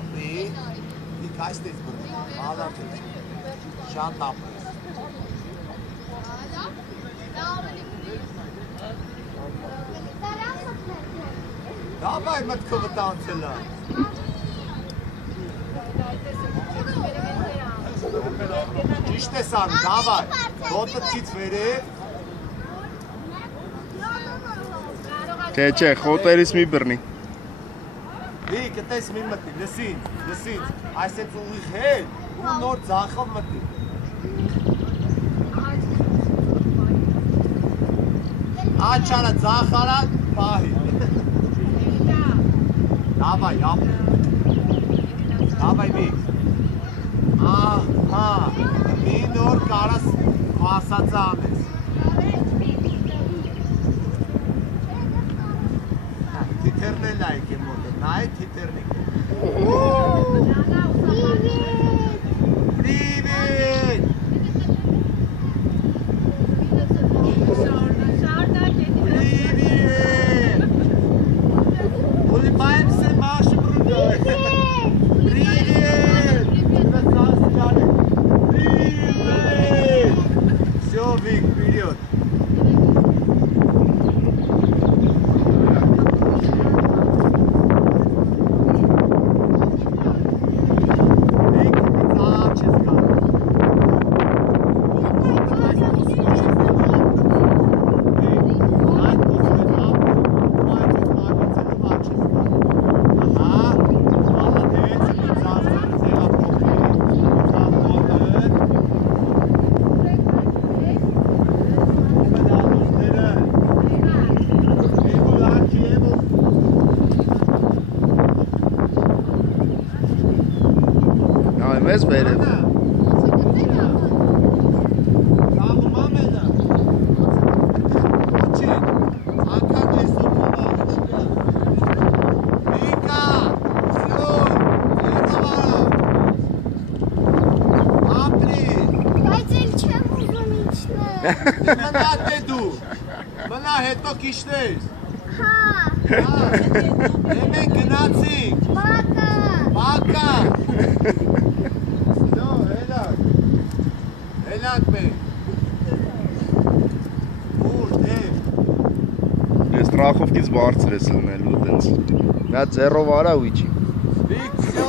ապրի, դիք այստես բրնի, մալար դեչ, շանտ ապրի։ Դավայ մտքովը տանցելա։ Ճիշտ ես անում, դավայ, ոտը չից վերի։ Չէ, խոտերից մի բռնի։ Դի, կտես մի մտի, լսին, այսեց ուղիղ հետ, ու նոր ձախով մտի։ Աչարը ձախարա պահի։ Դավայ, ապրի։ Դավայ մի։ Ահա, մի նոր կարաս ասած անես։ Թիթերն էլ այք եմ մոտը, նայ թիթերն եք։ Պրիվիտ! Պրիվիտ! Ուլիպայմ սե մաշը բրուդոյ։ Պրիվիտ! Պրիվիտ! Всё, Вик, вперед! Մեզ վերև։ Մնատ է դու, մնա հետո կիշնես։ Մենք գնացինք։ Բակա։ Հելակ մենք։ Ուր, դև։ Ես տրախովքից բարձր ես լնելու տենց։ Նա ձերով արա ու իջի։ Վիկ, վսյո։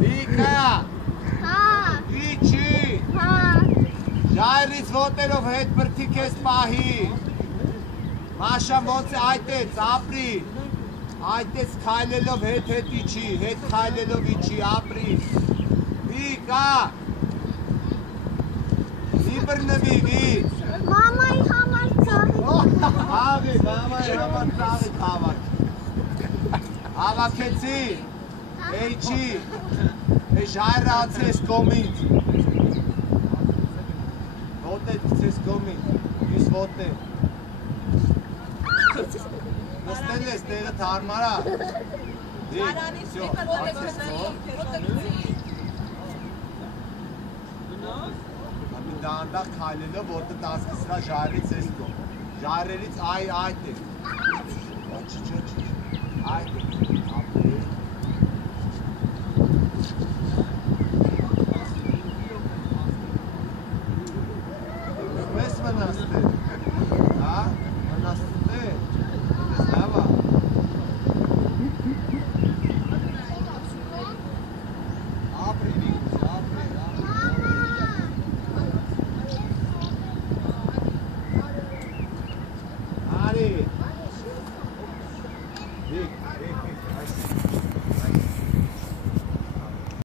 Վիկա։ Իջի։ Ժայրից ոտերով հետ բրթիկ ես պահի։ Մաշան ոնց է այտեց, ապրի։ Այտեց քայլելով հետ իջի, հետ քայլելով իջի, ապրի։ Վիկա։ Բրնվի, վից։ Մամայի համար ծաղի։ Աղի, մամայի համար ծաղի կավակ։ Հավաքեցի, էյչի, ժայրը ացես կոմից։ Ոտե դիցես կոմից, իս ոտե։ Նստել ես տեղը թարմարա։ Արանի, սյո, ոտե Դանդաղ քայլելով ոտը տասկը սրա ժայռից ես կոմ։ Ժայռերից այդ է։ Այդ է։ Ապրի։ Մեզ մնաստ է։ Հա? Մնաստ է։ Ես լավա։ Ապրի, վիկուս, ապրի։ Vik,